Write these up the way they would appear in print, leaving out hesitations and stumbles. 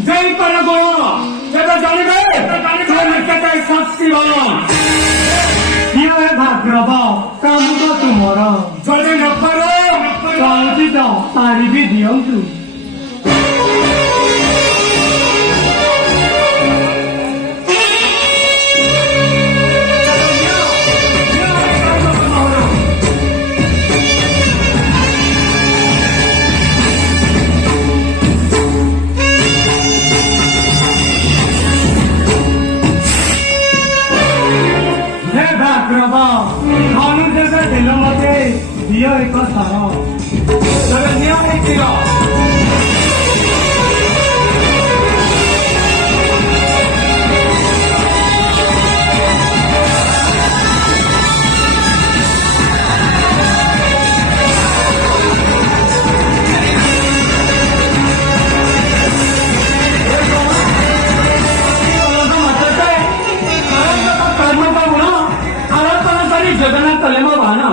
जय परगो जब जानिबे तो निकटे साक्षी बनो ये भाग्रभ काम तो तुमर जदि न पारो काउची तो पारी भी दियंतु दियो एक सारो चलो नियो एक दियो जगन्नाथ कलेमा भाना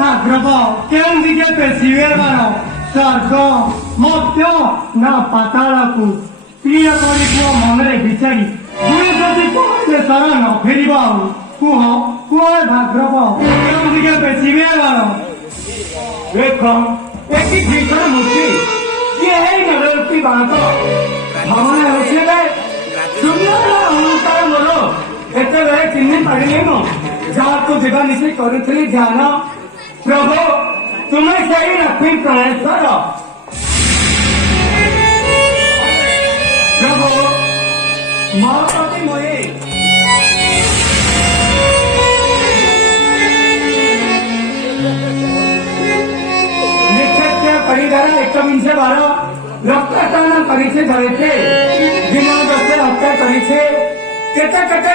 भाग्रभ केम दिखे पेशिवे बारो स्वर्ग मध्य ना पाताल को प्रिय करी पुओ मनरे विचारी गुए जदि कहले सारा न फेरिबा कुह कुह भाग्रभ केम दिखे पेशिवे बारो देखो एकी भीतर मूर्ति ये है नरती बात भावना होछे बे दुनिया अहंकार मोरो एते वे चिन्ह पारिले न जाको जगह निसे करुथली ध्यान प्रभु तुम्हें सही रखी प्रयास करो प्रभु महापति मोये निक्षेप परिधारा 112 रक्तदान करी छे धरे छे दिना दसे हत्या करी छे केटा केटा